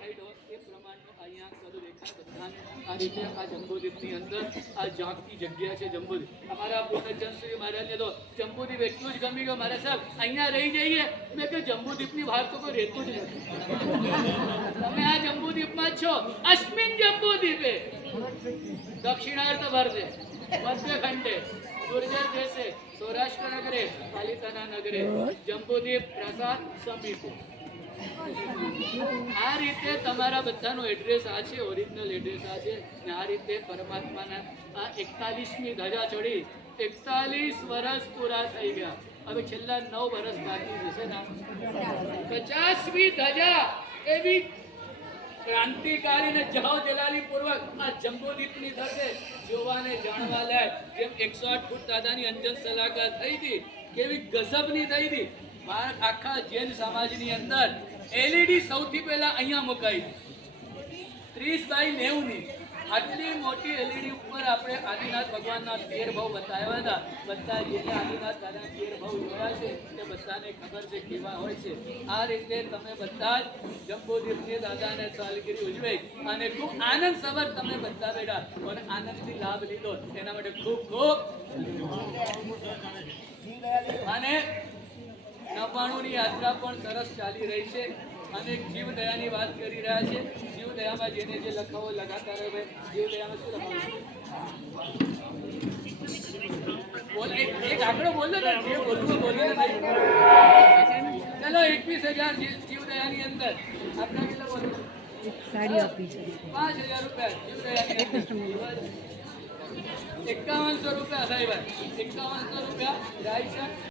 Height હોય એ પ્રમાણનું અહીંયા કદ દેખાય બધાને. આ રીતે આ જંબુદ્વીપની અંદર આ જાગતી જગ્યા છે જંબુદ્વીપ. અમારા પૂર્ણચંદ્રશ્રી મહારાજને તો જંબુદ્વીપ એટલું જ ગમી ગયું. મારા સાહેબ અહીંયા રહી જઈએ. મેં કહ્યું જંબુદ્વીપની બહાર તો કોઈ રહેતું જ નથી. તમે આ જંબુદ્વીપમાં જ છો. અસ્મિન જંબુદ્વીપે દક્ષિણાર્થ ભારતે મધ્ય ખંડે ગુર્જર દેશે સૌરાષ્ટ્ર નગરે પાલિતાના નગરે જંબુદ્વીપ પ્રસાદ સમિતિ. આ રીતે તમારા બધાનું એડ્રેસ આ છે, ઓરિજિનલ એડ્રેસ આ છે. ને આ રીતે પરમાત્માના આ 41મી ધજા ચડી 41 વર્ષ પૂરા થઈ ગયા. હવે છેલ્લા 9 વર્ષ બાકી જશે ને 50મી ધજા એવી ક્રાંતિકારી ને જહો જલાલી પૂર્વક આ જંબુદ્વીપની થશે. જોવાને જાણવા લાયક જેમ 108 ફૂટ દાદાની અંજન સલાહકાર થઈ હતી કેવી ગજબની થઈ હતી. આખા જૈન સમાજની અંદર એલઈડી સૌથી પહેલા અહીંયા મુકાઈ 30 બાય 90 ની. આટલી મોટી એલઈડી ઉપર આપણે આદિનાથ ભગવાનના 13 ભાવ બતાવ્યા હતા. બધા જેને આદિનાથ દાદાના 13 ભાવ જોયા છે તે બધાને ખબર છે કેવા હોય છે. આ રીતે તમે બધા જ જંબુદ્વીપની દાદાને સાલગીરી ઉજવી અને ખૂબ આનંદ સભર તમે બધા બેઠા અને આનંદથી લાભ લીધો એના માટે ખૂબ ખૂબ અને નવાણુંની યાત્રા પણ સરસ ચાલી રહી છે. અને જીવદયાની વાત કરી રહ્યા છે. જીવદયામાં જેને જે લખાવો લગાતા રહે. જીવદયામાં શું લખાવું એક આંકડો બોલો ને, જે બોલવું બોલો ને. ચલો 21,000 જીવદયાની અંદર આપણે કેટલા બોલો? સાડી આપી છે 5,000 રૂપિયા જીવદયાની અંદર. 5100 રૂપિયા સાહેબ, 5100 રૂપિયા જાય છે.